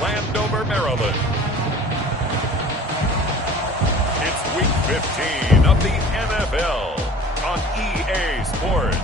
Landover, Maryland. It's Week 15 of the NFL on EA Sports.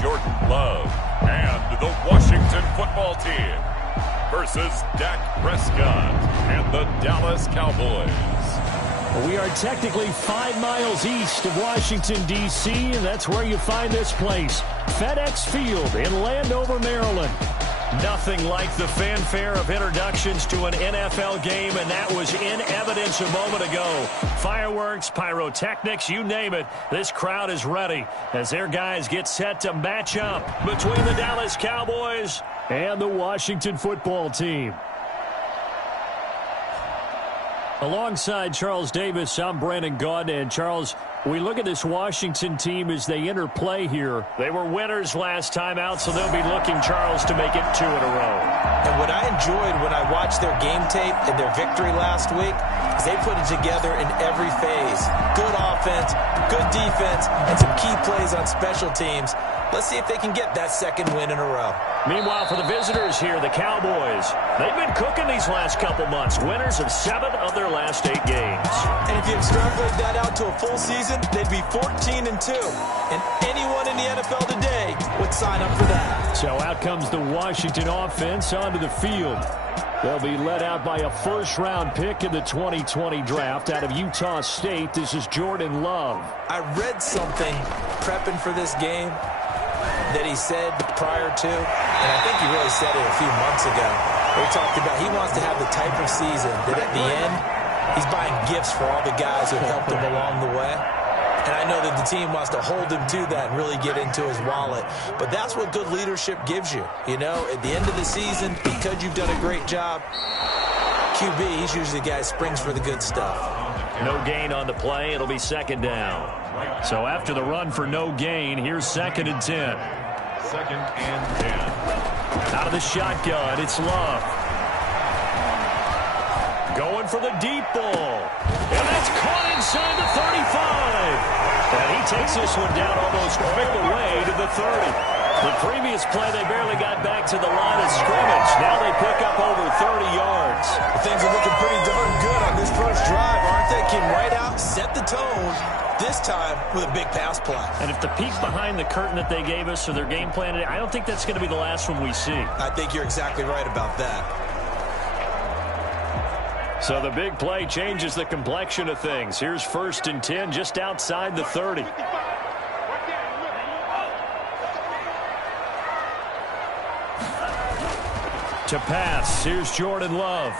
Jordan Love and the Washington football team versus Dak Prescott and the Dallas Cowboys. We are technically 5 miles east of Washington, D.C., and that's where you find this place, FedEx Field in Landover, Maryland. Nothing like the fanfare of introductions to an NFL game, and that was in evidence a moment ago. Fireworks, pyrotechnics, you name it. This crowd is ready as their guys get set to match up between the Dallas Cowboys and the Washington football team. Alongside Charles Davis, I'm Brandon Gaudin. And Charles, we look at this Washington team as they interplay here. They were winners last time out, so they'll be looking, Charles, to make it 2 in a row. And what I enjoyed when I watched their game tape and their victory last week is they put it together in every phase. Good offense, good defense, and some key plays on special teams. Let's see if they can get that second win in a row. Meanwhile, for the visitors here, the Cowboys, they've been cooking these last couple months. Winners of 7 of their last 8 games. And if you extrapolate that out to a full season, they'd be 14-2. And anyone in the NFL today would sign up for that. So out comes the Washington offense onto the field. They'll be led out by a first-round pick in the 2020 draft out of Utah State. This is Jordan Love. I read something prepping for this game that he said prior to, and I think he really said it a few months ago, where he talked about he wants to have the type of season that at the end, he's buying gifts for all the guys who have helped him along the way. And I know that the team wants to hold him to that and really get into his wallet. But that's what good leadership gives you. You know, at the end of the season, because you've done a great job, QB, he's usually the guy who springs for the good stuff. No gain on the play. It'll be second down. So after the run for no gain, here's 2nd and 10. 2nd and 10. Out of the shotgun, it's Love. Going for the deep ball. And that's caught inside the 35. And he takes this one down almost all the way to the 30. The previous play, they barely got back to the line of scrimmage. Now they pick up over 30 yards. Things are looking pretty darn good on this first drive, aren't they? Came right out, set the tone, this time with a big pass play. And if the peek behind the curtain that they gave us or their game plan, I don't think that's going to be the last one we see. I think you're exactly right about that. So the big play changes the complexion of things. Here's 1st and 10 just outside the 30. To pass, here's Jordan Love.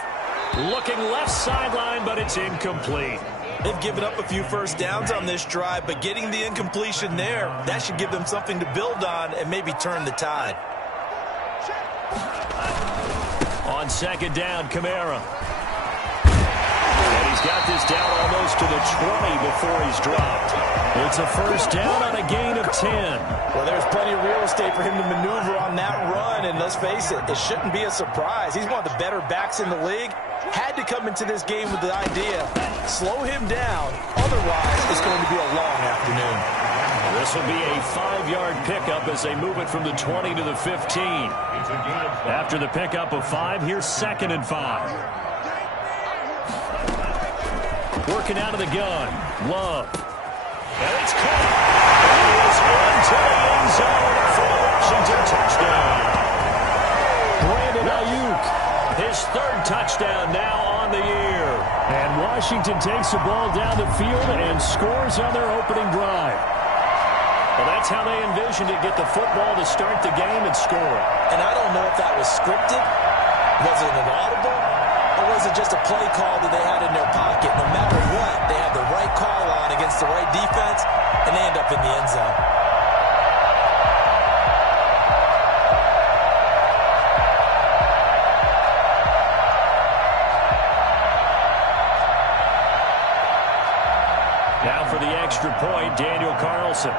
Looking left sideline, but it's incomplete. They've given up a few first downs on this drive, but getting the incompletion there, that should give them something to build on and maybe turn the tide. On 2nd down, Kamara. And he's got this down almost to the 20 before he's dropped. It's a first down on a gain of 10. Well, there's plenty of real estate for him to maneuver on that run, and let's face it, it shouldn't be a surprise. He's one of the better backs in the league. Had to come into this game with the idea, slow him down, otherwise it's going to be a long afternoon. This will be a 5-yard pickup as they move it from the 20 to the 15. After the pickup of 5, here's 2nd and 5. Working out of the gun, Love. And it's caught. It is into the end zone for a Washington touchdown. Brandon Ayuk, his 3rd touchdown now on the year. And Washington takes the ball down the field and scores on their opening drive. Well, that's how they envisioned it, get the football to start the game and score. And I don't know if that was scripted, was it an audible, or was it just a play call that they had in their pocket? No matter what, they had the right call on against the right defense, and they end up in the end zone. Now for the extra point, Daniel Carlson.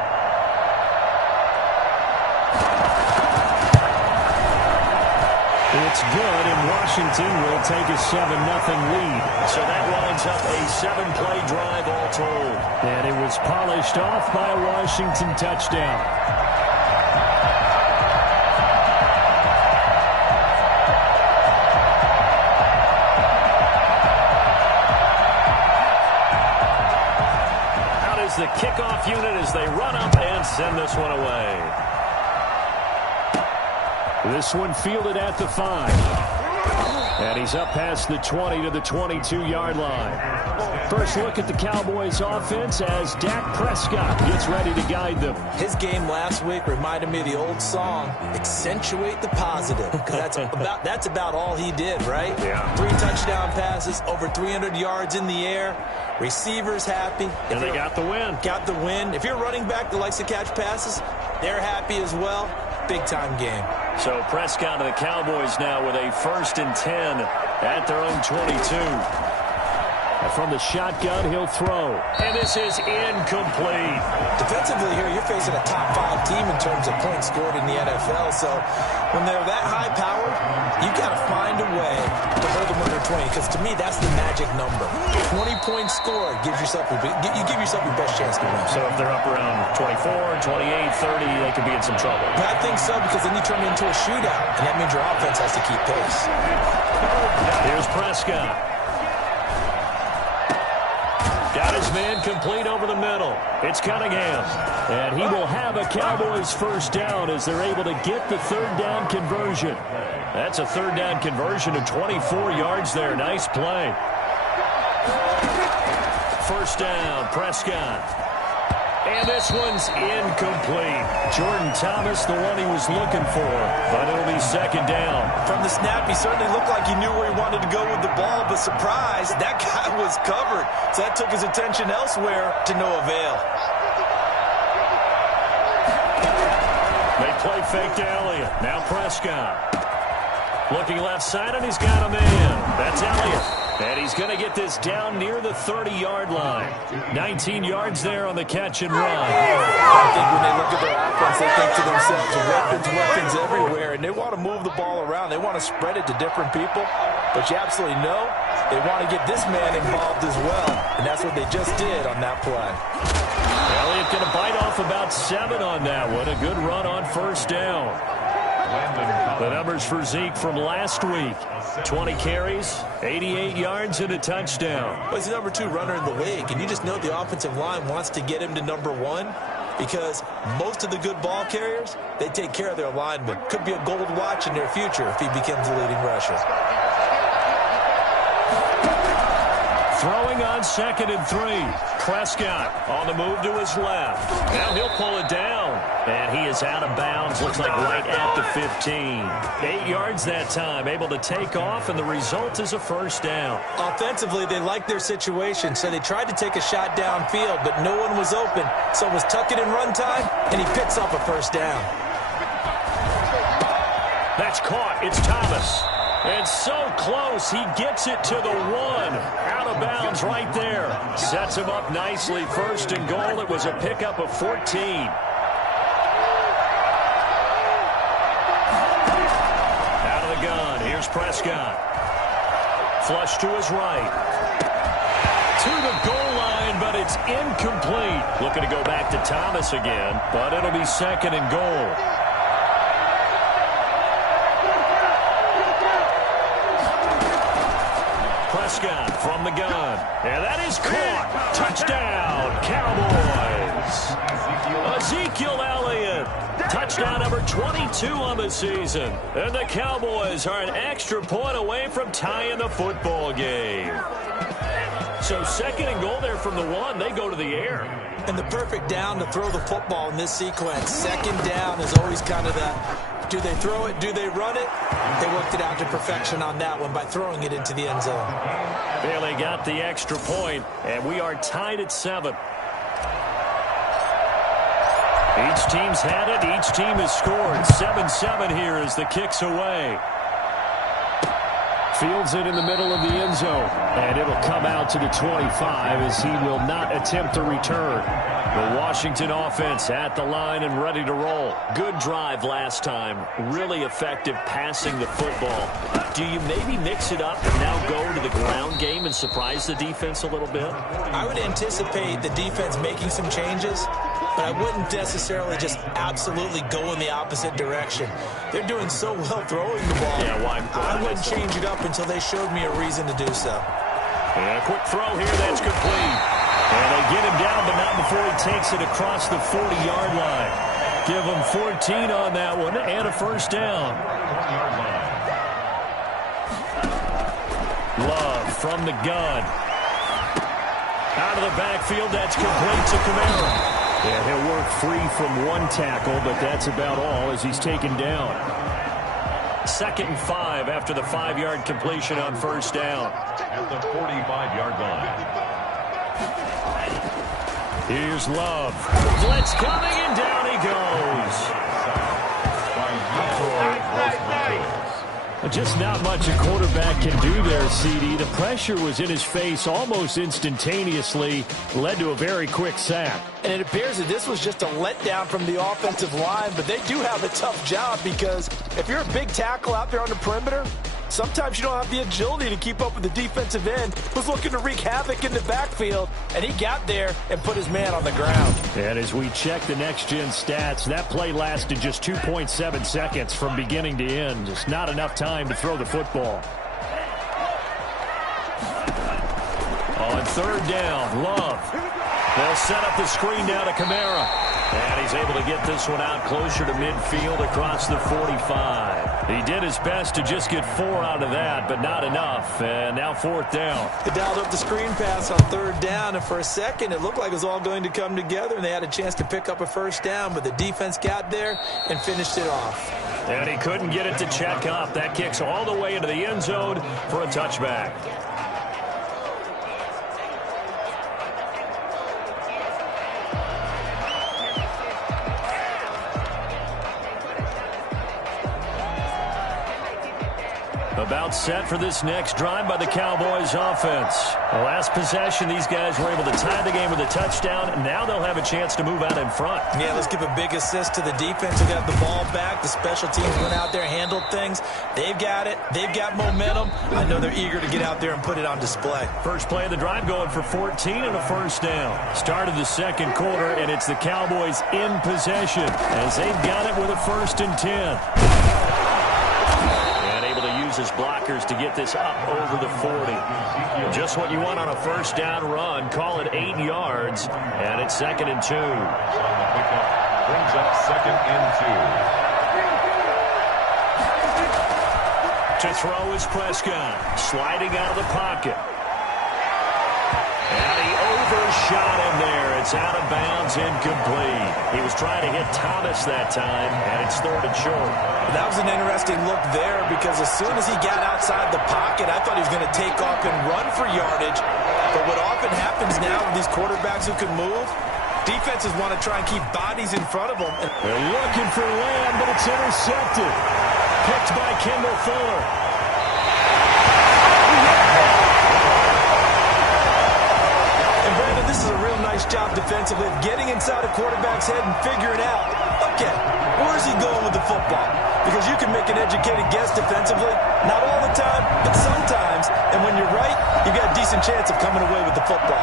It's good, and Washington will take a 7-0 lead. So that winds up a 7-play drive all told. And it was polished off by a Washington touchdown. Out is the kickoff unit as they run up and send this one away. This one fielded at the 5. And he's up past the 20 to the 22-yard line. First look at the Cowboys offense as Dak Prescott gets ready to guide them. His game last week reminded me of the old song, accentuate the positive. Because that's about all he did, right? Yeah. 3 touchdown passes, over 300 yards in the air. Receivers happy. And they got the win. Got the win. If you're running back that likes to catch passes, they're happy as well. Big-time game. So Prescott and the Cowboys now with a 1st and 10 at their own 22. And from the shotgun, he'll throw. And this is incomplete. Defensively here, you're facing a top 5 team in terms of points scored in the NFL. So when they're that high-powered, you've got to find a way to hold them under 20. Because to me, that's the magic number. 20 points scored gives yourself you give yourself your best chance to win. So if they're up around 24, 28, 30, they could be in some trouble. But I think so, because then you turn it into a shootout, and that means your offense has to keep pace. Here's Prescott. Got his man complete over the middle. It's Cunningham. And he will have a Cowboys first down as they're able to get the 3rd down conversion. That's a 3rd down conversion of 24 yards there. Nice play. First down, Prescott. And this one's incomplete. Jordan Thomas, the one he was looking for, but it'll be 2nd down. From the snap, he certainly looked like he knew where he wanted to go with the ball, but surprise, that guy was covered. So that took his attention elsewhere to no avail. They play fake to Elliott. Now Prescott. Looking left side, and he's got him in. That's Elliott. And he's going to get this down near the 30-yard line. 19 yards there on the catch and run. I think when they look at their offense, they think to themselves, weapons everywhere, and they want to move the ball around. They want to spread it to different people. But you absolutely know they want to get this man involved as well, and that's what they just did on that play. Elliott going to bite off about 7 on that one. A good run on first down. The numbers for Zeke from last week. 20 carries, 88 yards, and a touchdown. Well, he's the number 2 runner in the league, and you just know the offensive line wants to get him to number 1 because most of the good ball carriers, they take care of their linemen. Could be a gold watch in their future if he becomes the leading rusher. Throwing on 2nd and 3. Prescott on the move to his left. Now he'll pull it down. And he is out of bounds. Looks like right at the 15. 8 yards that time. Able to take off, and the result is a first down. Offensively, they liked their situation, so they tried to take a shot downfield, but no one was open. So it was tuck it in run time, and he picks up a first down. That's caught. It's Thomas. And so close, he gets it to the 1. Out of bounds right there. Sets him up nicely. 1st and goal. It was a pickup of 14. Out of the gun. Here's Prescott. Flush to his right. To the goal line, but it's incomplete. Looking to go back to Thomas again, but it'll be 2nd and goal. Prescott from the gun. And that is caught. Touchdown, Cowboys. Ezekiel Elliott. Touchdown number 22 on the season. And the Cowboys are an extra point away from tying the football game. So 2nd and goal there from the 1. They go to the air. And the perfect down to throw the football in this sequence. 2nd down is always kind of the... Do they throw it? Do they run it? They worked it out to perfection on that one by throwing it into the end zone. Bailey got the extra point, and we are tied at 7. Each team's had it. Each team has scored. 7-7 here as the kick's away. Fields it in the middle of the end zone. And it'll come out to the 25 as he will not attempt to return. The Washington offense at the line and ready to roll. Good drive last time. Really effective passing the football. Do you maybe mix it up and now go to the ground game and surprise the defense a little bit? I would anticipate the defense making some changes, but I wouldn't necessarily just absolutely go in the opposite direction. They're doing so well throwing the ball. Yeah, I wouldn't change it up until they showed me a reason to do so. And a quick throw here, that's complete. And they get him down, but not before he takes it across the 40-yard line. Give him 14 on that one and a first down. Love from the gun. Out of the backfield, that's complete to Kamara. And he'll work free from one tackle, but that's about all as he's taken down. 2nd and 5 after the 5-yard completion on first down. At the 45-yard line. Here's Love. Blitz coming, and down he goes. Just not much a quarterback can do there, CD. The pressure was in his face almost instantaneously, led to a very quick sack. And it appears that this was just a letdown from the offensive line, but they do have a tough job because if you're a big tackle out there on the perimeter, sometimes you don't have the agility to keep up with the defensive end who's looking to wreak havoc in the backfield, and he got there and put his man on the ground. And as we check the next-gen stats, that play lasted just 2.7 seconds from beginning to end. Just not enough time to throw the football. On 3rd down, Love. They'll set up the screen down to Kamara. And he's able to get this one out closer to midfield across the 45. He did his best to just get 4 out of that, but not enough. And now 4th down. They dialed up the screen pass on 3rd down, and for a second it looked like it was all going to come together, and they had a chance to pick up a first down, but the defense got there and finished it off. And he couldn't get it to check up. That kicks all the way into the end zone for a touchback. About set for this next drive by the Cowboys offense. The last possession, these guys were able to tie the game with a touchdown, and now they'll have a chance to move out in front. Yeah, let's give a big assist to the defense who got the ball back. The special teams went out there, handled things. They've got it. They've got momentum. I know they're eager to get out there and put it on display. First play of the drive going for 14 and a first down. Start of the 2nd quarter, and it's the Cowboys in possession as they've got it with a 1st and 10. His blockers to get this up over the 40. Just what you want on a first down run. Call it 8 yards, and it's 2nd and 2. Brings up 2nd and 2. To throw is Prescott, sliding out of the pocket. And he overshot him there. It's out of bounds, incomplete. He was trying to hit Thomas that time, and it's 3rd and short. That was an interesting look there because as soon as he got outside the pocket, I thought he was going to take off and run for yardage. But what often happens now with these quarterbacks who can move, defenses want to try and keep bodies in front of them. They're looking for Lamb, but it's intercepted. Picked by Kendall Fuller. This is a real nice job defensively of getting inside a quarterback's head and figuring out, okay, where's he going with the football? Because you can make an educated guess defensively, not all the time, but sometimes. And when you're right, you've got a decent chance of coming away with the football.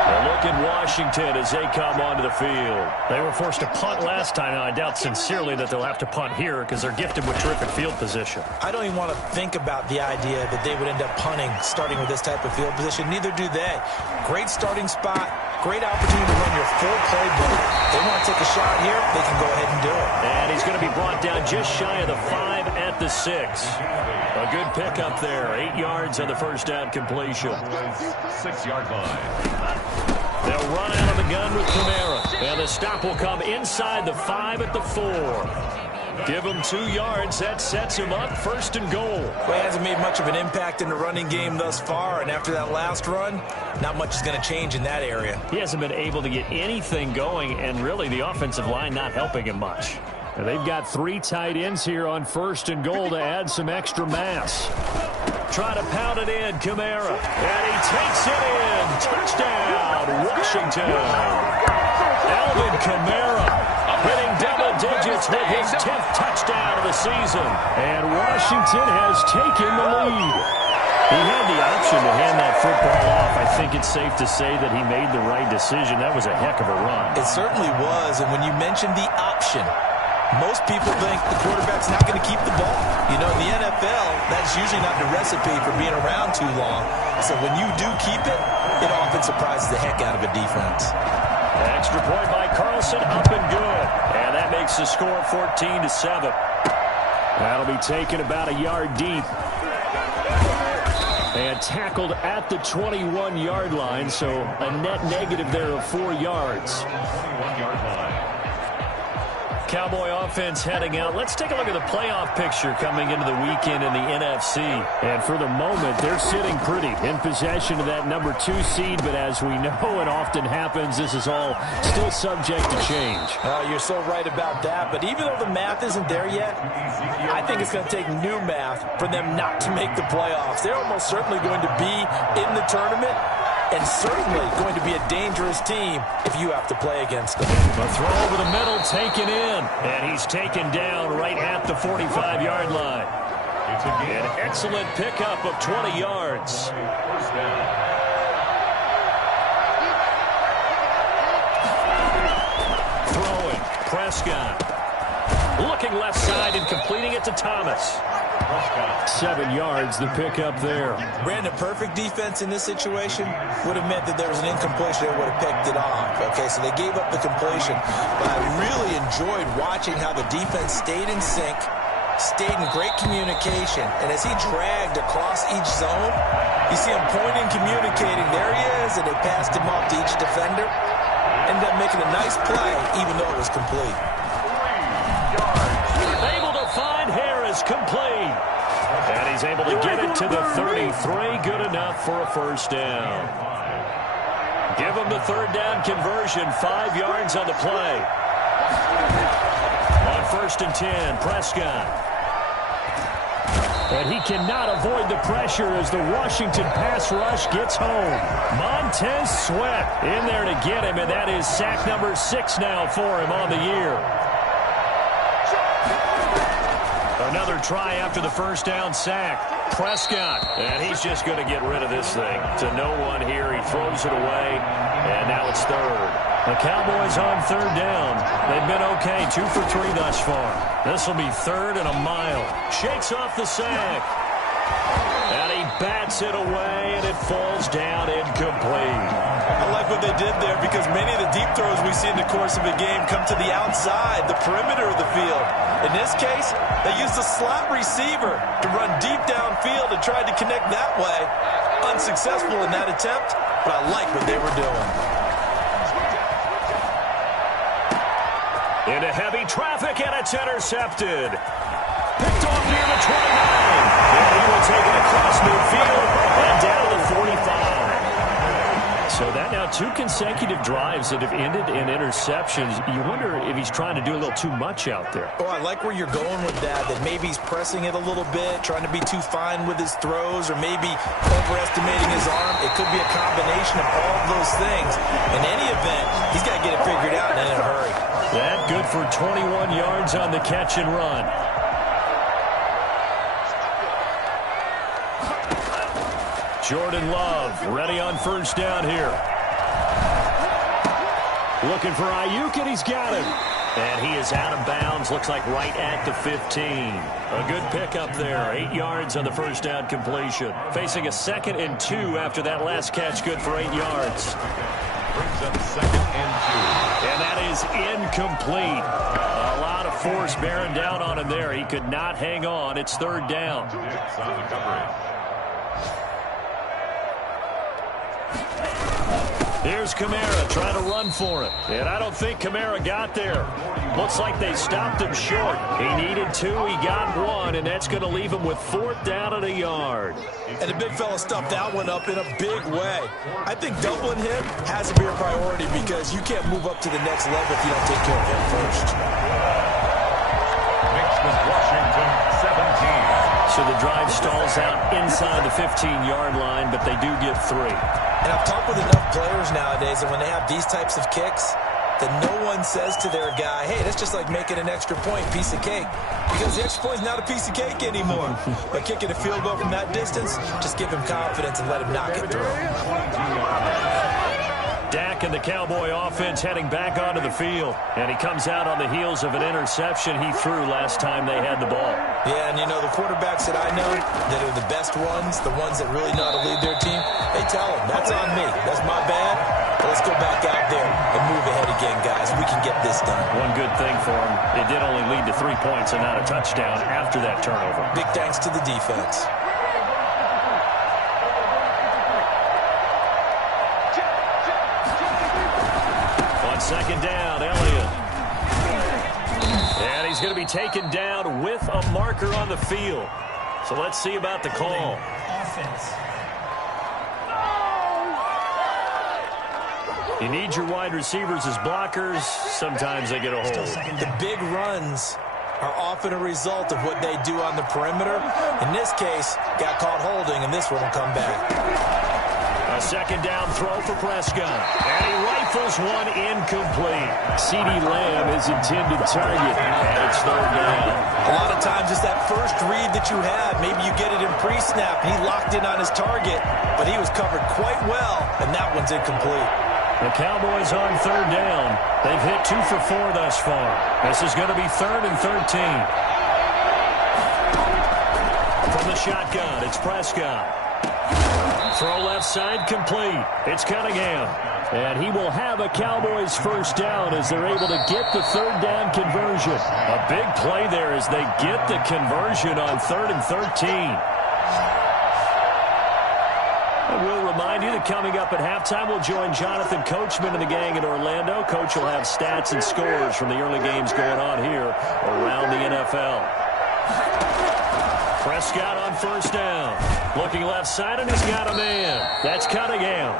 Well, look at Washington as they come onto the field. They were forced to punt last time. Now, I doubt sincerely that they'll have to punt here because they're gifted with terrific field position. I don't even want to think about the idea that they would end up punting starting with this type of field position. Neither do they. Great starting spot. Great opportunity to run your full playbook. They want to take a shot here, they can go ahead and do it. And he's going to be brought down just shy of the 5 at the 6. A good pickup there. 8 yards on the first down completion. 6-yard line. They'll run out of the gun with Kamara. And the stop will come inside the 5 at the 4. Give him 2 yards. That sets him up 1st and goal. Well, he hasn't made much of an impact in the running game thus far, and after that last run, not much is going to change in that area. He hasn't been able to get anything going, and really the offensive line not helping him much. And they've got 3 tight ends here on 1st and goal to add some extra mass. Trying to pound it in, Kamara. And he takes it in. Touchdown, Washington. Alvin Kamara hitting double digits with his 10th touchdown of the season. And Washington has taken the lead. He had the option to hand that football off. I think it's safe to say that he made the right decision. That was a heck of a run. It certainly was. And when you mentioned the option, most people think the quarterback's not going to keep the ball. You know, in the NFL, that's usually not the recipe for being around too long. So when you do keep it, it often surprises the heck out of a defense. Extra point by Carlson, up and good. And that makes the score 14-7. That'll be taken about a yard deep. And tackled at the 21-yard line, so a net negative there of 4 yards. 21-yard line. Cowboy offense heading out. Let's take a look at the playoff picture coming into the weekend in the NFC. And for the moment, they're sitting pretty in possession of that number 2 seed. But as we know, it often happens, this is all still subject to change. Oh, you're so right about that. But even though the math isn't there yet, I think it's going to take new math for them not to make the playoffs. They're almost certainly going to be in the tournament, and certainly going to be a dangerous team if you have to play against them. A throw over the middle, taken in. And he's taken down right at the 45-yard line. An excellent pickup of 20 yards. Throwing, Prescott. Looking left side and completing it to Thomas. 7 yards, the pickup there. Brandon, perfect defense in this situation would have meant that there was an incompletion. They would have picked it off. Okay, so they gave up the completion. But I really enjoyed watching how the defense stayed in sync, stayed in great communication. And as he dragged across each zone, you see him pointing, communicating. There he is, and they passed him off to each defender. Ended up making a nice play, even though it was complete. Able to find Harris, complete. And he's able to get it to the 33. Good enough for a first down. Give him the third down conversion. 5 yards on the play. On 1st and 10, Prescott. And he cannot avoid the pressure as the Washington pass rush gets home. Montez Sweat in there to get him, and that is sack number 6 now for him on the year. Another try after the first down sack. Prescott, and he's just going to get rid of this thing. To no one here. He throws it away, and now it's third. The Cowboys on third down. They've been okay, 2 for 3 thus far. This will be 3rd and a mile. Shakes off the sack. And he bats it away, and it falls down incomplete. I like what they did there because many of the deep throws we see in the course of a game come to the outside, the perimeter of the field. In this case, they used a slot receiver to run deep downfield and tried to connect that way. Unsuccessful in that attempt, but I like what they were doing. Into heavy traffic, and it's intercepted. Picked off near the 29. And he will take it across midfield and down to the 45. So that now 2 consecutive drives that have ended in interceptions. You wonder if he's trying to do a little too much out there. Oh, I like where you're going with that maybe he's pressing it a little bit, trying to be too fine with his throws, or maybe overestimating his arm. It could be a combination of all of those things. In any event, he's got to get it figured out and in a hurry. That good for 21 yards on the catch and run. Jordan Love ready on first down here. Looking for Ayuk, and he's got him. And he is out of bounds, looks like right at the 15. A good pickup there, 8 yards on the first down completion. Facing a 2nd and 2 after that last catch, good for 8 yards. Brings up 2nd and 2. And that is incomplete. A lot of force bearing down on him there. He could not hang on. It's 3rd down. It's on the coverage. Here's Kamara trying to run for it. And I don't think Kamara got there. Looks like they stopped him short. He needed 2. He got 1, and that's going to leave him with 4th down and a yard. And the big fella stuffed that one up in a big way. I think doubling him has to be a priority because you can't move up to the next level if you don't take care of him first. Makes this Washington 17. So the drive stalls out inside the 15-yard line, but they do get 3. And I've talked with enough players nowadays that when they have these types of kicks, that no one says to their guy, hey, that's just like making an extra point, piece of cake. Because the extra point is not a piece of cake anymore. But kicking a field goal from that distance, just give him confidence and let him knock it through. Dak and the Cowboy offense heading back onto the field. And he comes out on the heels of an interception he threw last time they had the ball. Yeah, and you know, the quarterbacks that I know that are the best ones, the ones that really know how to lead their team, they tell them, that's on me. That's my bad. But let's go back out there and move ahead again, guys. We can get this done. One good thing for him, it did only lead to 3 points and not a touchdown after that turnover. Big thanks to the defense. Second down, Elliott. And he's going to be taken down with a marker on the field. So let's see about the call. Offense. You need your wide receivers as blockers. Sometimes they get a hold. The big runs are often a result of what they do on the perimeter. In this case, got caught holding, and this one will come back. A second down throw for Prescott. And he rifles one incomplete. CeeDee Lamb is intended target. And it's third down. A lot of times it's that first read that you have. Maybe you get it in pre-snap. He locked in on his target, but he was covered quite well, and that one's incomplete. The Cowboys on third down. They've hit 2 for 4 thus far. This is going to be 3rd and 13. From the shotgun, it's Prescott. Throw left side complete. It's Cunningham. And he will have a Cowboys first down as they're able to get the third down conversion. A big play there as they get the conversion on 3rd and 13. I will remind you that coming up at halftime, we'll join Jonathan Coachman and the gang in Orlando. Coach will have stats and scores from the early games going on here around the NFL. Prescott on first down. Looking left side, and he's got a man. That's Cunningham.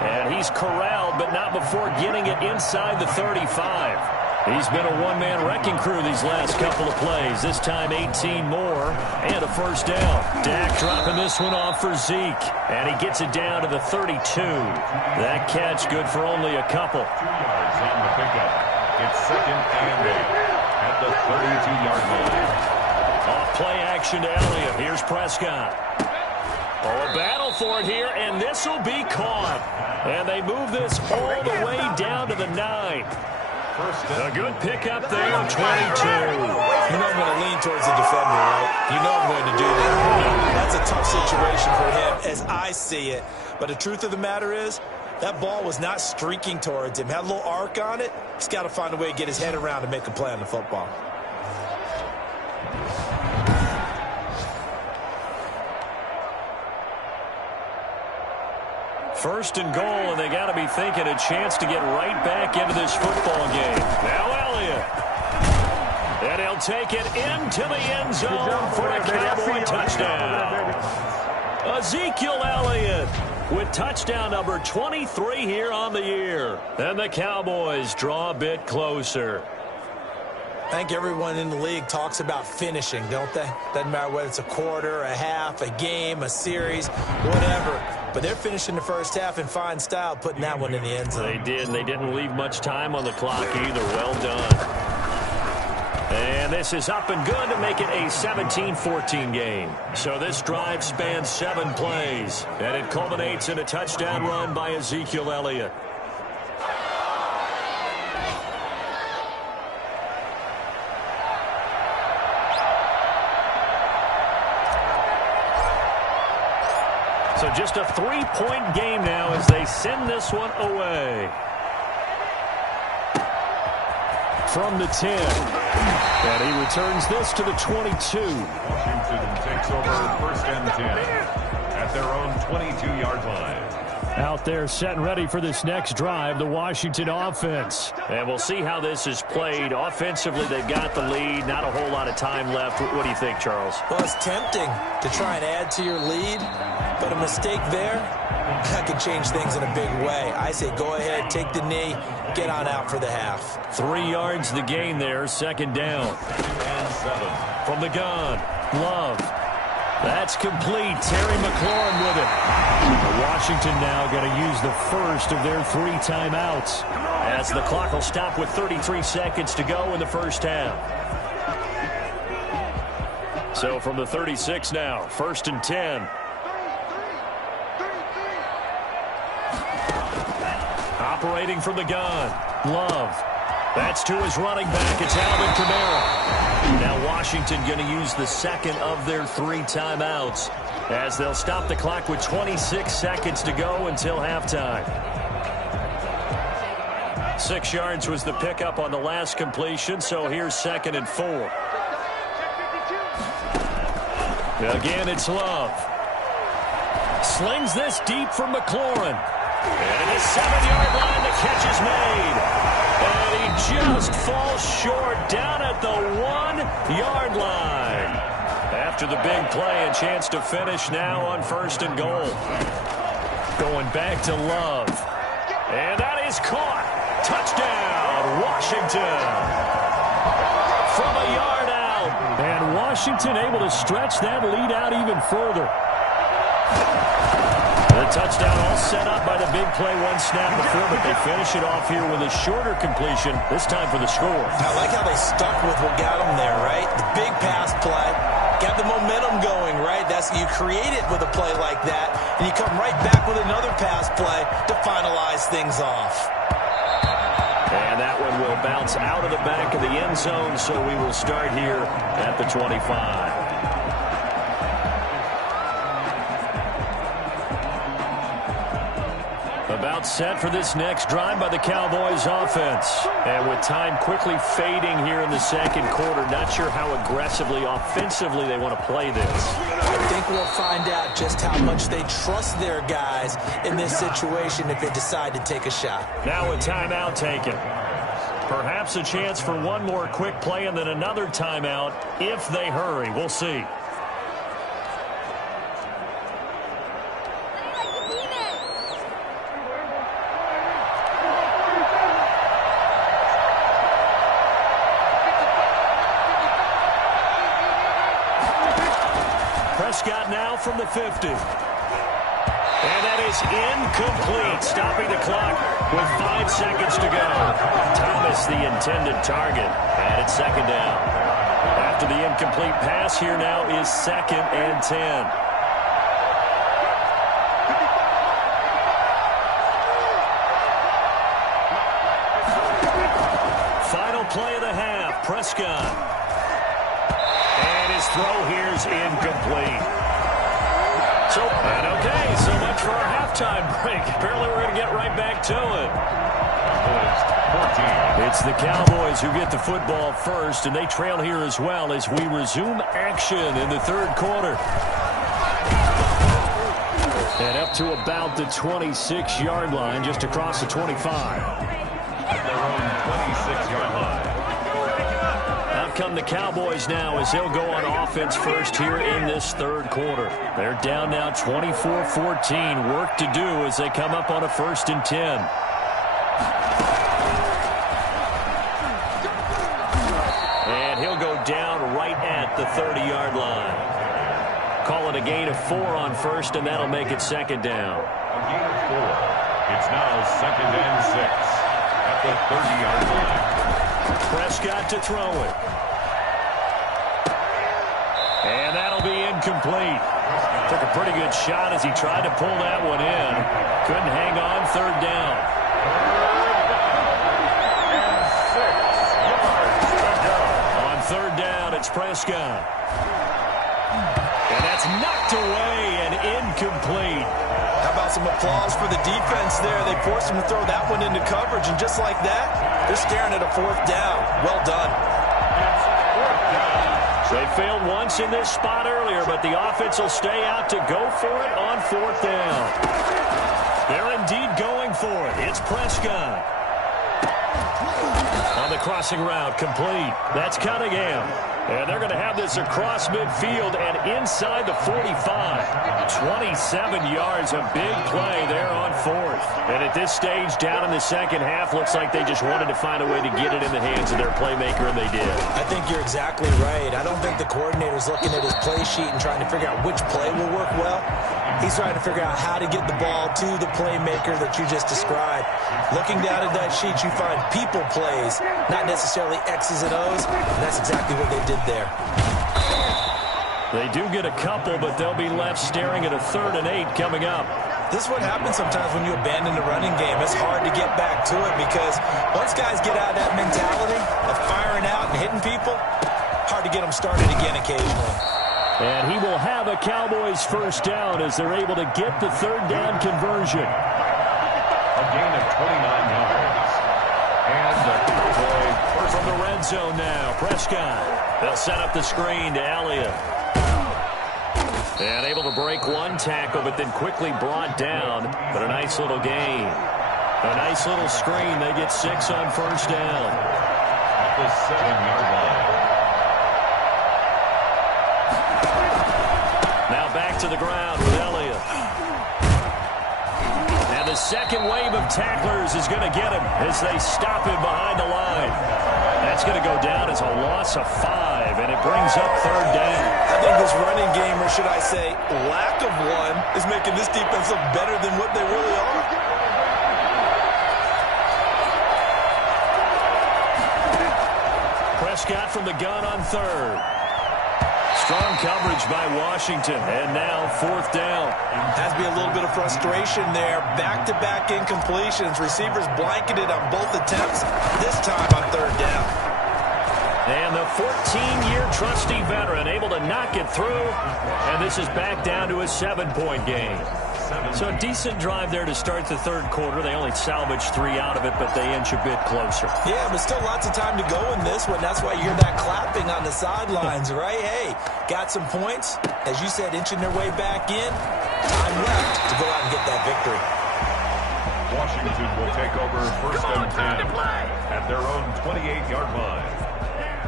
And he's corralled, but not before getting it inside the 35. He's been a one-man wrecking crew these last couple of plays. This time 18 more and a first down. Dak dropping this one off for Zeke. And he gets it down to the 32. That catch good for only a couple. 2 yards on the pickup. It's 2nd and 8 at the 32-yard line. Off play action to Elliott. Here's Prescott. Oh, a battle for it here, and this will be caught. And they move this all the way down to the 9. A good pickup there, 22. You know I'm going to lean towards the defender, right? You know I'm going to do that. That's a tough situation for him as I see it. But the truth of the matter is, that ball was not streaking towards him. Had a little arc on it. He's got to find a way to get his head around and make a play on the football. First and goal, and they got to be thinking a chance to get right back into this football game. Now Elliott. And he'll take it into the end zone for a Cowboy touchdown. Ezekiel Elliott with touchdown number 23 here on the year. And the Cowboys draw a bit closer. I think everyone in the league talks about finishing, don't they? Doesn't matter whether it's a quarter, a half, a game, a series, whatever. But they're finishing the first half in fine style, putting that one in the end zone. They did, and they didn't leave much time on the clock either. Well done. And this is up and good to make it a 17-14 game. So this drive spans 7 plays, and it culminates in a touchdown run by Ezekiel Elliott. So just a 3-point game now as they send this one away. From the 10. And he returns this to the 22. Washington takes over 1st and 10 at their own 22-yard line. Out there set and ready for this next drive, the Washington offense. And we'll see how this is played. Offensively, they've got the lead. Not a whole lot of time left. What do you think, Charles? Well, it's tempting to try and add to your lead, but a mistake there, that could change things in a big way. I say go ahead, take the knee, get on out for the half. 3 yards the gain there, 2nd down. And 7. From the gun, Love. That's complete. Terry McLaurin with it. Washington now going to use the first of their 3 timeouts, as the clock will stop with 33 seconds to go in the first half. So from the 36 now, 1st and 10. Operating from the gun, Love. That's to his running back. It's Alvin Kamara. Now Washington going to use the second of their 3 timeouts, as they'll stop the clock with 26 seconds to go until halftime. 6 yards was the pickup on the last completion, so here's 2nd and 4. Again, it's Love. Slings this deep from McLaurin. And at the 7-yard line, the catch is made. And he just falls short down at the 1-yard line. After the big play, a chance to finish now on 1st and goal. Going back to Love. And that is caught. Touchdown, Washington. From a yard out. And Washington able to stretch that lead out even further. The touchdown all set up by the big play 1 snap before, but they finish it off here with a shorter completion, this time for the score. I like how they stuck with what got them there, right? The big pass play, got the momentum going, right? You create it with a play like that, and you come right back with another pass play to finalize things off. And that one will bounce out of the back of the end zone, so we will start here at the 25. About set for this next drive by the Cowboys offense. And with time quickly fading here in the second quarter, not sure how aggressively, offensively they want to play this. I think we'll find out just how much they trust their guys in this situation if they decide to take a shot. Now a timeout taken. Perhaps a chance for one more quick play and then another timeout if they hurry. We'll see. Prescott now from the 50. And that is incomplete, stopping the clock with 5 seconds to go. Thomas, the intended target, and it's 2nd down. After the incomplete pass, here now is 2nd and 10. Final play of the half, Prescott. And his throw here is incomplete. Okay, so much for our halftime break. Apparently we're going to get right back to it. It's the Cowboys who get the football first, and they trail here as well as we resume action in the 3rd quarter. And up to about the 26-yard line, just across the 25. At their own 26-yard line. Out come the Cowboys now as they'll go on offense first here in this 3rd quarter. They're down now 24-14. Work to do as they come up on a 1st and 10. And he'll go down right at the 30-yard line. Call it a gain of 4 on 1st, and that'll make it 2nd down. A gain of 4. It's now 2nd and 6 at the 30-yard line. Prescott to throw it. And that'll be incomplete. Took a pretty good shot as he tried to pull that one in. Couldn't hang on, 3rd down. On 3rd down, it's Prescott. And that's knocked away and incomplete. How about some applause for the defense there? They forced him to throw that one into coverage, and just like that, they're staring at a 4th down. Well done. They failed once in this spot earlier, but the offense will stay out to go for it on 4th down. They're indeed going for it. It's Prescott. On the crossing route, complete. That's Cunningham. And they're going to have this across midfield and inside the 45. 27 yards, a big play there on fourth. And at this stage, down in the second half, looks like they just wanted to find a way to get it in the hands of their playmaker, and they did. I think you're exactly right. I don't think the coordinator's looking at his play sheet and trying to figure out which play will work well. He's trying to figure out how to get the ball to the playmaker that you just described. Looking down at that sheet, you find people plays, not necessarily X's and O's, and that's exactly what they did there. They do get a couple, but they'll be left staring at a 3rd and 8 coming up. This is what happens sometimes when you abandon the running game. It's hard to get back to it because once guys get out of that mentality of firing out and hitting people, hard to get them started again occasionally. And he will have a Cowboys first down as they're able to get the 3rd down conversion. A gain of 29 yards. And the Cowboys first from the red zone now. Prescott. They'll set up the screen to Elliott. And able to break one tackle, but then quickly brought down. But a nice little gain. A nice little screen. They get 6 on first down. At the 7-yard line. Now back to the ground with Elliott. And the second wave of tacklers is going to get him as they stop him behind the line. That's going to go down as a loss of 5, and it brings up 3rd down. I think this running game, or should I say lack of one, is making this defense look better than what they really are. Prescott from the gun on 3rd. Strong coverage by Washington, and now 4th down. Has to be a little bit of frustration there. Back-to-back incompletions. Receivers blanketed on both attempts, this time on 3rd down. And the 14-year trusty veteran able to knock it through, and this is back down to a 7-point game. So a decent drive there to start the 3rd quarter. They only salvaged 3 out of it, but they inch a bit closer. Yeah, but still lots of time to go in this one. That's why you hear that clapping on the sidelines, right? Hey, got some points. As you said, inching their way back in. Time left to go out and get that victory. Washington will take over 1st and 10 at their own 28-yard line.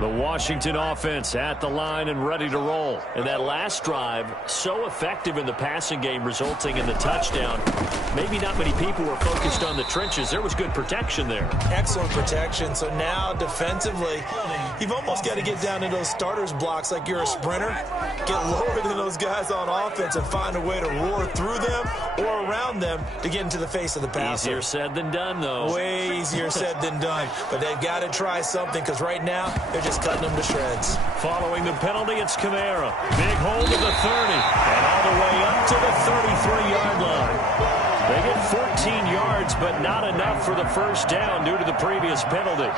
The Washington offense at the line and ready to roll. And that last drive, so effective in the passing game, resulting in the touchdown. Maybe not many people were focused on the trenches. There was good protection there. Excellent protection. So now defensively, you've almost got to get down in those starters blocks like you're a sprinter. Get lower than those guys on offense and find a way to roar through them or around them to get into the face of the passer. Easier said than done, though. Way easier said than done. But they've got to try something because right now they're just cutting them to shreds. Following the penalty, it's Kamara. Big hold of the 30 and all the way up to the 33-yard line. They get 14 yards, but not enough for the first down due to the previous penalty.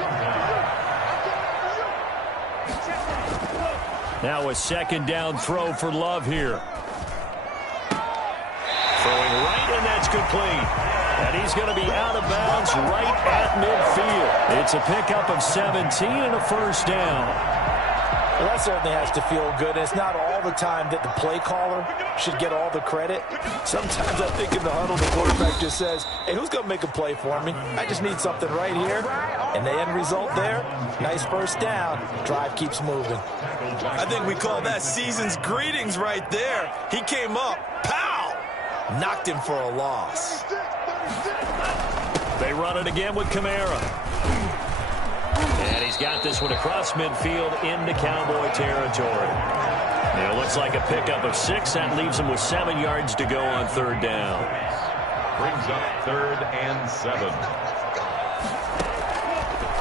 Now a 2nd down throw for Love here. Throwing right, and that's complete. And he's going to be out of bounds right at midfield. It's a pickup of 17 and a first down. Well, that certainly has to feel good. It's not all the time that the play caller should get all the credit. Sometimes I think in the huddle, the quarterback just says, hey, who's going to make a play for me? I just need something right here. And the end result there, nice first down. Drive keeps moving. I think we call that season's greetings right there. He came up, pow! Knocked him for a loss. They run it again with Kamara. And he's got this one across midfield into Cowboy territory. It looks like a pickup of 6. That leaves him with 7 yards to go on 3rd down. Brings up 3rd and 7.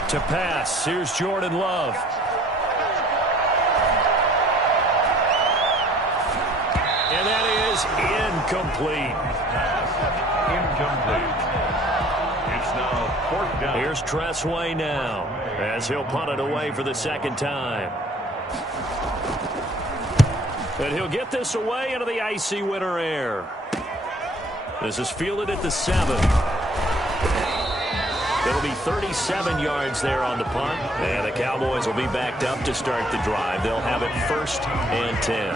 To pass, here's Jordan Love. And that is incomplete. Incomplete. It's now 4th down. Here's Tressway now as he'll punt it away for the 2nd time. And he'll get this away into the icy winter air. This is fielded at the 7. It'll be 37 yards there on the punt. And the Cowboys will be backed up to start the drive. They'll have it 1st and 10.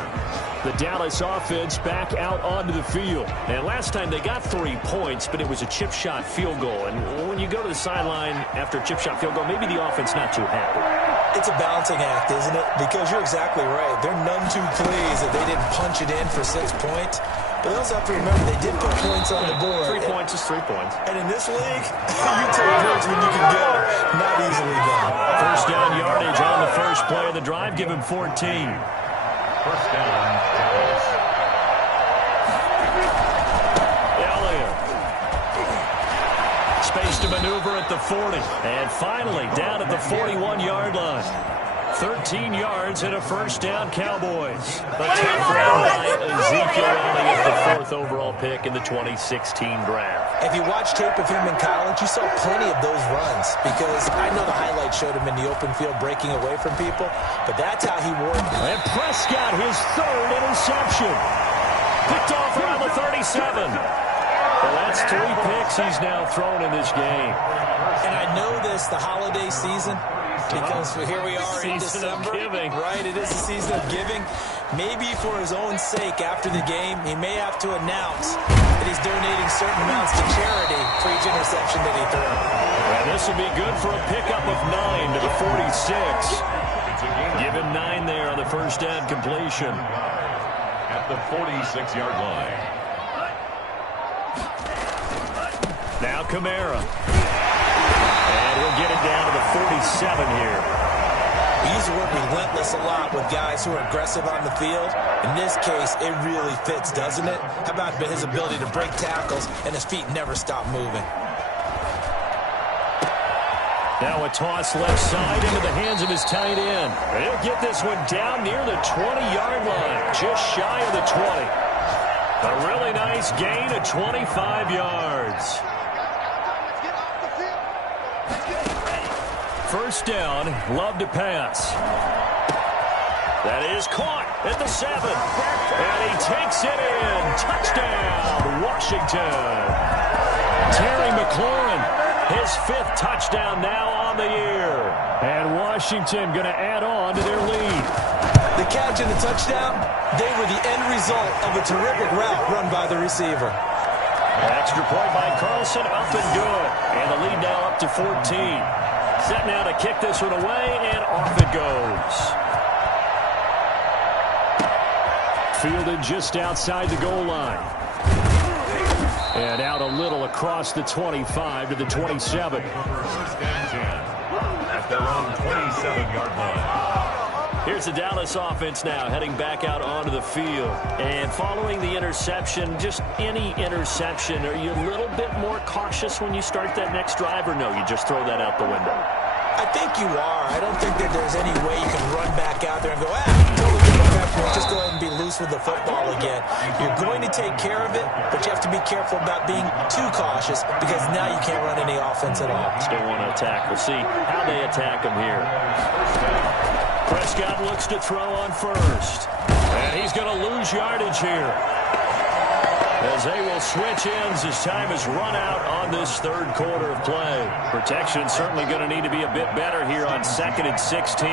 The Dallas offense back out onto the field. And last time they got 3 points, but it was a chip shot field goal. And when you go to the sideline after a chip shot field goal, maybe the offense not too happy. It's a balancing act, isn't it? Because you're exactly right. They're none too pleased that they didn't punch it in for 6 points. But they also have to remember they did put points on the board. 3 points is 3 points. And in this league, you take points when you can get them. Not easily done. First down yardage on the first play of the drive. Give him 14. First down, Dallas. Elliott. Space to maneuver at the 40. And finally, down at the 41-yard line. 13 yards and a first down, Cowboys. A tough round by Ezekiel Elliott, the 4th overall pick in the 2016 draft. If you watch tape of him in college, you saw plenty of those runs because I know the highlights showed him in the open field breaking away from people, but that's how he wore it. And Prescott, his 3rd interception. Picked off around the 37. Well, that's 3 picks he's now thrown in this game. And I know this, the holiday season, because here we are in December. Giving. Right, it is the season of giving. Maybe for his own sake after the game, he may have to announce that he's donating certain amounts to charity for each interception that he threw. And this will be good for a pickup of 9 to the 46. Give him 9 there on the first down completion. At the 46-yard line. Now Kamara. And he'll get it down to the 47 here. We use the word relentless a lot with guys who are aggressive on the field. In this case, it really fits, doesn't it? How about his ability to break tackles and his feet never stop moving? Now a toss left side into the hands of his tight end. He'll get this one down near the 20-yard line, just shy of the 20. A really nice gain of 25 yards. First down, Love to pass. That is caught at the 7. And he takes it in. Touchdown, Washington. Terry McLaurin, his 5th touchdown now on the year. And Washington going to add on to their lead. The catch and the touchdown, they were the end result of a terrific route run by the receiver. Extra point by Carlson, up and good. And the lead now up to 14. Set now to kick this one away, and off it goes. Fielded just outside the goal line. And out a little across the 25 to the 27. First and 10 at their own 27-yard line. Here's the Dallas offense now heading back out onto the field. And following the interception, just any interception, are you a little bit more cautious when you start that next drive, or no, you just throw that out the window? I think you are. I don't think that there's any way you can run back out there and go, totally give up that point. Just go ahead and be loose with the football again. You're going to take care of it, but you have to be careful about being too cautious because now you can't run any offense at all. Still want to attack. We'll see how they attack him here. Prescott looks to throw on first. And he's going to lose yardage here. As they will switch ends as time is run out on this 3rd quarter of play. Protection certainly going to need to be a bit better here on 2nd and 16.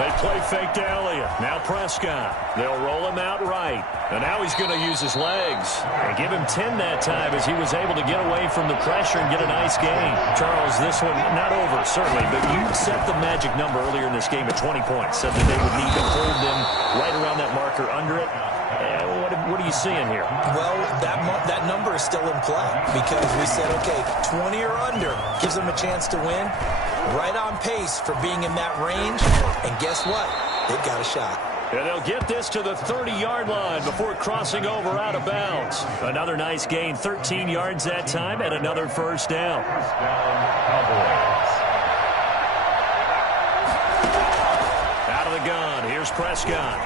They play fake to Elliott. Now Prescott. They'll roll him out right. And now he's going to use his legs. And give him 10 that time as he was able to get away from the pressure and get a nice gain. Charles, this one not over, certainly, but you set the magic number earlier in this game at 20 points. Said that they would need to hold them right around that marker under it. What are you seeing here? Well, that number is still in play because we said, okay, 20 or under gives them a chance to win. Right on pace for being in that range. And guess what? They've got a shot. And they'll get this to the 30-yard line before crossing over out of bounds. Another nice gain, 13 yards that time, and another first down. First down, Cowboys. Out of the gun, here's Prescott.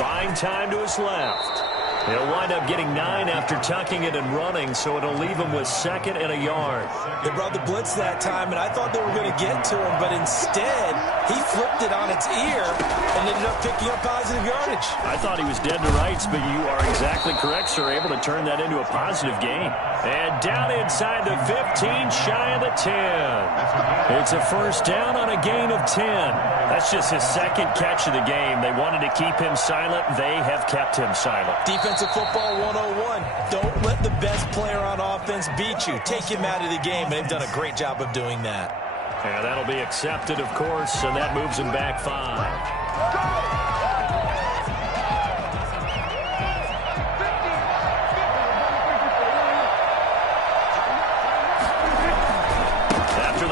Buying time to his left. He'll wind up getting 9 after tucking it and running, so it'll leave him with 2nd and a yard. They brought the blitz that time, and I thought they were going to get to him, but instead, he flipped it on its ear and ended up picking up positive yardage. I thought he was dead to rights, but you are exactly correct, sir. Able to turn that into a positive gain. And down inside the 15, shy of the 10. It's a first down on a gain of 10. That's just his 2nd catch of the game. They wanted to keep him silent. They have kept him silent. Defensive football 101. Don't let the best player on offense beat you. Take him out of the game, and they've done a great job of doing that. And that'll be accepted, of course, and that moves him back 5.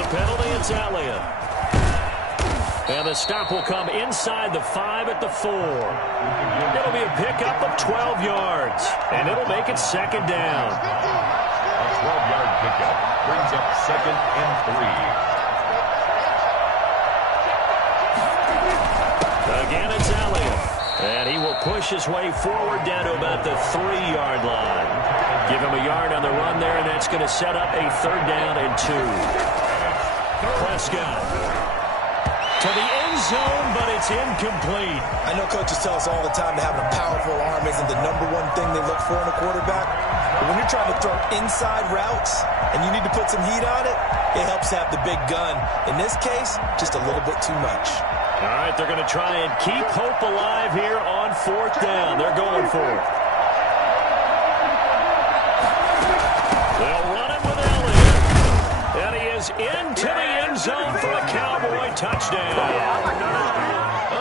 Penalty, it's Elliott. And the stop will come inside the 5 at the 4. It'll be a pickup of 12 yards, and it'll make it 2nd down. A 12-yard pickup brings up 2nd and 3. Again, it's Elliott. And he will push his way forward down to about the 3-yard line. Give him a yard on the run there, and that's going to set up a 3rd down and 2. Prescott to the end zone, but it's incomplete. I know coaches tell us all the time that having a powerful arm isn't the #1 thing they look for in a quarterback. But when you're trying to throw inside routes and you need to put some heat on it, it helps have the big gun. In this case, just a little bit too much. All right, they're going to try and keep hope alive here on 4th down. They're going for it. They'll run it with Elliott. And he is into the end zone for a Cowboy touchdown.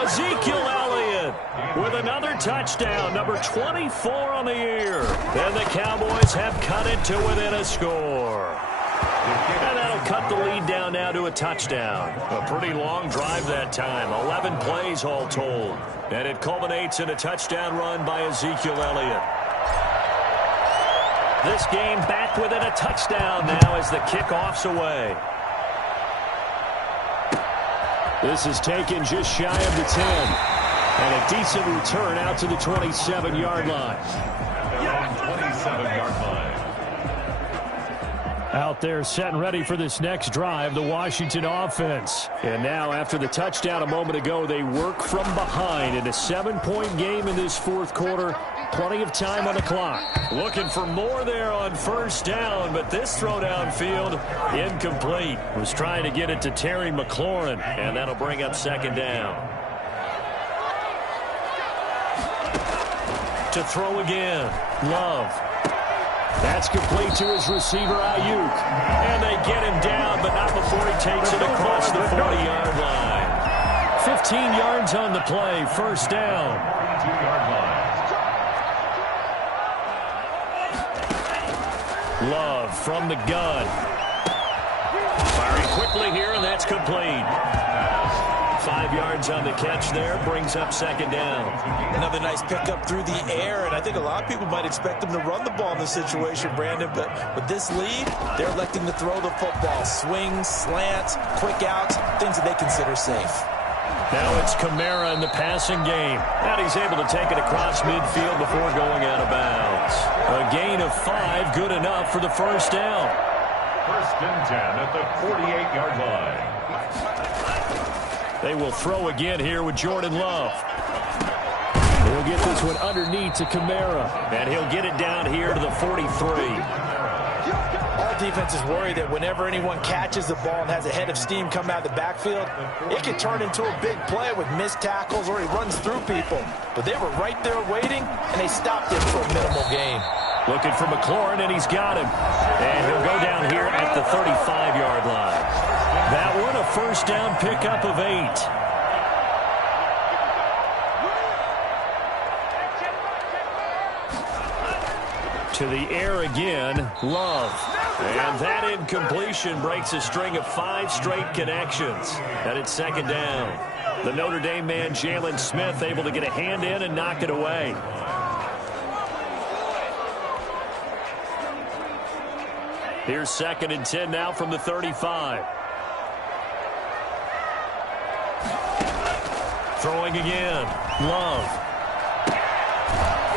Ezekiel Elliott with another touchdown, number 24 on the year. And the Cowboys have cut it to within a score. And that'll cut the lead down now to a touchdown. A pretty long drive that time, 11 plays all told. And it culminates in a touchdown run by Ezekiel Elliott. This game back within a touchdown now as the kickoff's away. This is taken just shy of the 10. And a decent return out to the 27-yard line. 27-yard line. Out there set and ready for this next drive, the Washington offense. And now after the touchdown a moment ago, they work from behind in a 7-point game in this 4th quarter. Plenty of time on the clock. Looking for more there on 1st down, but this throw downfield incomplete. Was trying to get it to Terry McLaurin, and that'll bring up 2nd down. To throw again, Love. That's complete to his receiver, Ayuk. And they get him down, but not before he takes it across the 40-yard line. 15 yards on the play, 1st down. 32-yard line. Love from the gun. Firing quickly here, and that's complete. 5 yards on the catch there, brings up 2nd down. Another nice pickup through the air, and I think a lot of people might expect them to run the ball in this situation, Brandon, but with this lead, they're electing to throw the football. Swings, slants, quick outs, things that they consider safe. Now it's Kamara in the passing game. And he's able to take it across midfield before going out of bounds. A gain of 5, good enough for the 1st down. 1st and 10 at the 48-yard line. They will throw again here with Jordan Love. He'll get this one underneath to Kamara. And he'll get it down here to the 43. All defenses worry that whenever anyone catches the ball and has a head of steam come out of the backfield, it could turn into a big play with missed tackles or he runs through people. But they were right there waiting, and they stopped him for a minimal gain. Looking for McLaurin, and he's got him. And he'll go down here at the 35-yard line. That one, a 1st down pickup of 8. To the air again, Love. And that incompletion breaks a string of 5 straight connections. And it's 2nd down. The Notre Dame man, Jalen Smith, able to get a hand in and knock it away. Here's 2nd and 10 now from the 35. Throwing again. Love.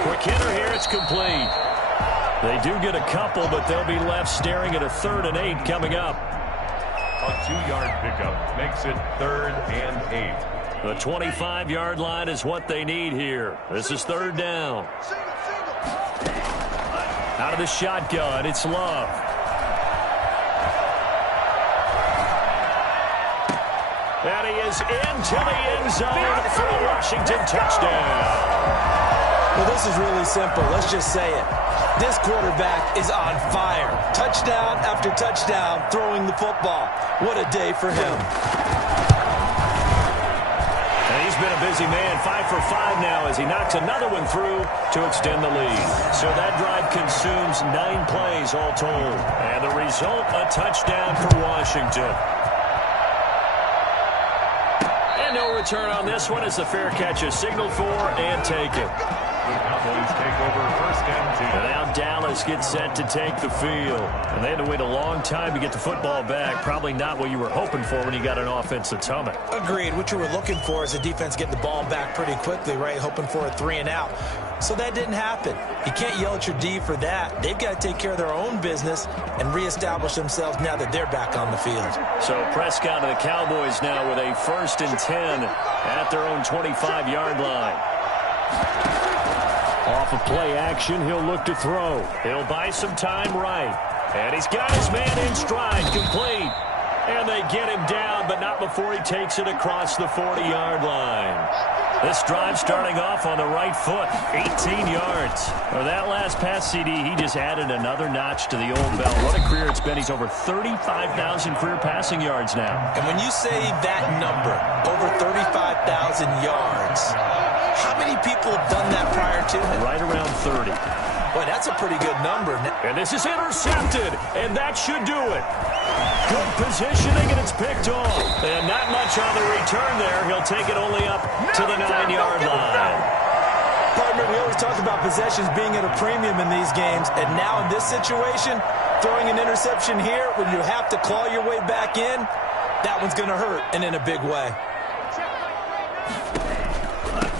Quick hitter here. It's complete. They do get a couple, but they'll be left staring at a 3rd and 8 coming up. A 2-yard pickup makes it 3rd and 8. The 25-yard line is what they need here. This is 3rd down. Out of the shotgun, it's Love. And he is into the end zone for a Washington touchdown. Well, this is really simple. Let's just say it. This quarterback is on fire. Touchdown after touchdown throwing the football. What a day for him. And he's been a busy man, 5 for 5 now as he knocks another one through to extend the lead. So that drive consumes 9 plays all told. And the result, a touchdown for Washington. And no return on this one as the fair catch is signaled for and taken. Cowboys take over first and 10. And now Dallas gets set to take the field. And they had to wait a long time to get the football back. Probably not what you were hoping for when you got an offense that's humming. Agreed. What you were looking for is the defense getting the ball back pretty quickly, right? Hoping for a 3 and out. So that didn't happen. You can't yell at your D for that. They've got to take care of their own business and reestablish themselves now that they're back on the field. So Prescott and the Cowboys now with a 1st and 10 at their own 25-yard line. Off of play action, he'll look to throw. He'll buy some time right. And he's got his man in stride, complete. And they get him down, but not before he takes it across the 40-yard line. This drive starting off on the right foot, 18 yards. For that last pass CD, he just added another notch to the old belt. What a career it's been. He's over 35,000 career passing yards now. And when you say that number, over 35,000 yards, how many people have done that prior to him? Right around 30. Boy, that's a pretty good number. And this is intercepted, and that should do it. Good positioning, and it's picked off. And not much on the return there. He'll take it only up to the 9-yard line. Partner, we always talk about possessions being at a premium in these games, and now in this situation, throwing an interception here when you have to claw your way back in, that one's going to hurt, and in a big way.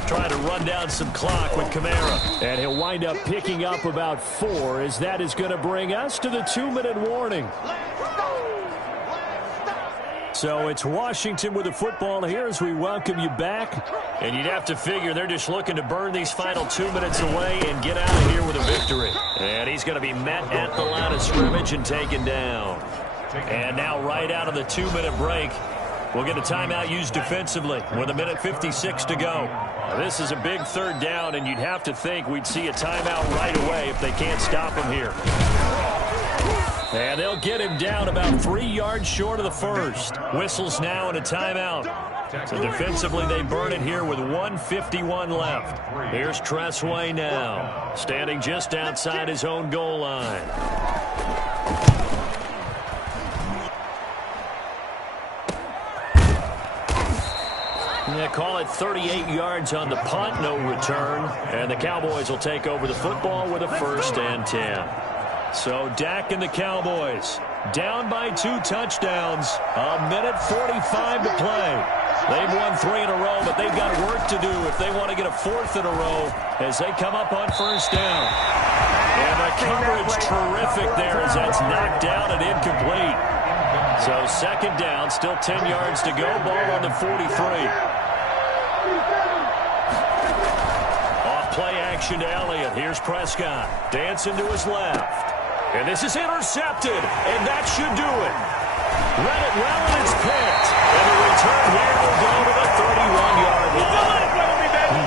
Trying to run down some clock with Kamara. And he'll wind up picking up about 4 as that is going to bring us to the 2-minute warning. So it's Washington with the football here as we welcome you back. And you'd have to figure they're just looking to burn these final 2 minutes away and get out of here with a victory. And he's going to be met at the line of scrimmage and taken down. And now right out of the 2-minute break, we'll get a timeout used defensively with 1:56 to go. This is a big 3rd down, and you'd have to think we'd see a timeout right away if they can't stop him here. And they'll get him down about 3 yards short of the first. Whistles now and a timeout. So defensively, they burn it here with 1:51 left. Here's Tressway now, standing just outside his own goal line. They call it 38 yards on the punt, no return. And the Cowboys will take over the football with a 1st and 10. So Dak and the Cowboys down by 2 touchdowns. 1:45 to play. They've won 3 in a row, but they've got work to do if they want to get a 4th in a row as they come up on 1st down. And the coverage terrific there as that's knocked down and incomplete. So 2nd down, still 10 yards to go. Ball on the 43. Off play action to Elliott. Here's Prescott. Dancing to his left. And this is intercepted. And that should do it. Read it well, and it's picked. And the return here will go to the 31-yard line.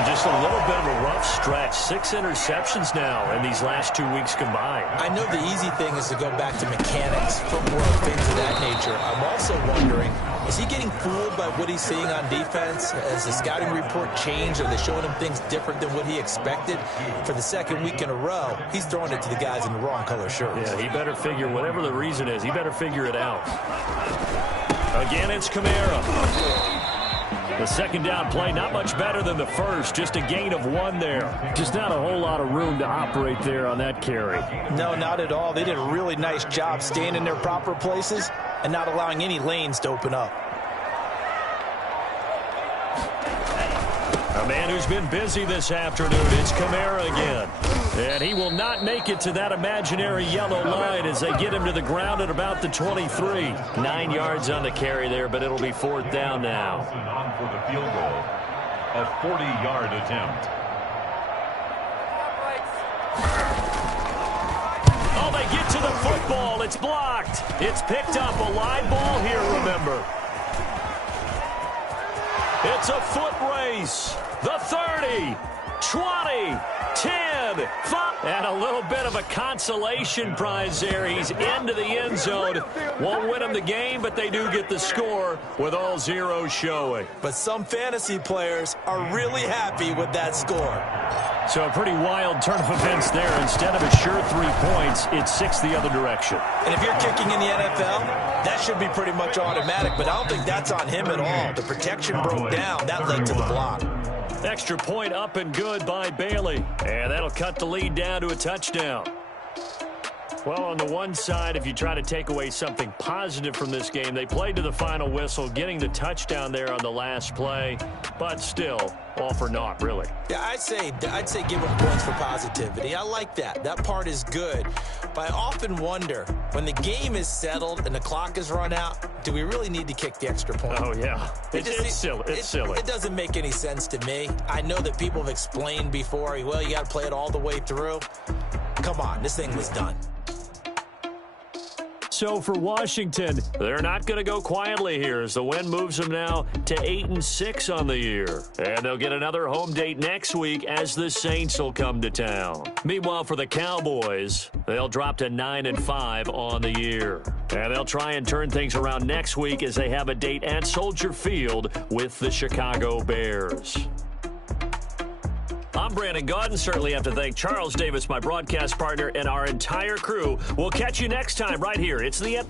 Just a little bit of a rough stretch. 6 interceptions now in these last 2 weeks combined. I know the easy thing is to go back to mechanics, footwork, things of that nature. I'm also wondering, is he getting fooled by what he's seeing on defense? Has the scouting report changed? Are they showing him things different than what he expected? For the 2nd week in a row, he's throwing it to the guys in the wrong color shirts. Yeah, he better figure, whatever the reason is, he better figure it out. Again, it's Kamara. The 2nd down play, not much better than the first, just a gain of 1 there. Just not a whole lot of room to operate there on that carry. No, not at all. They did a really nice job staying in their proper places and not allowing any lanes to open up. A man who's been busy this afternoon, it's Kamara again. And he will not make it to that imaginary yellow line as they get him to the ground at about the 23. 9 yards on the carry there, but it'll be 4th down now. On for the field goal, a 40-yard attempt. Oh, they get to the football. It's blocked. It's picked up. A live ball here, remember. It's a foot race. The 30. 20, 10, 5. And a little bit of a consolation prize there. He's into the end zone. Won't win them the game, but they do get the score with all zeros showing. But some fantasy players are really happy with that score. So a pretty wild turn of events there. Instead of a sure 3 points, it's 6 the other direction. And if you're kicking in the NFL, that should be pretty much automatic, but I don't think that's on him at all. The protection broke down. That led to the block. Extra point up and good by Bailey. And that'll cut the lead down to a touchdown. Well, on the one side, if you try to take away something positive from this game, they played to the final whistle, getting the touchdown there on the last play, but still, all for naught, really. Yeah, I'd say give them points for positivity. I like that. That part is good. But I often wonder, when the game is settled and the clock is run out, do we really need to kick the extra point? Oh, yeah. It's silly. It's silly. It doesn't make any sense to me. I know that people have explained before, well, you got to play it all the way through. Come on, this thing was done. So for Washington, they're not going to go quietly here as the win moves them now to 8-6 on the year. And they'll get another home date next week as the Saints will come to town. Meanwhile, for the Cowboys, they'll drop to 9-5 on the year. And they'll try and turn things around next week as they have a date at Soldier Field with the Chicago Bears. I'm Brandon Gaudin. Certainly have to thank Charles Davis, my broadcast partner, and our entire crew. We'll catch you next time right here. It's the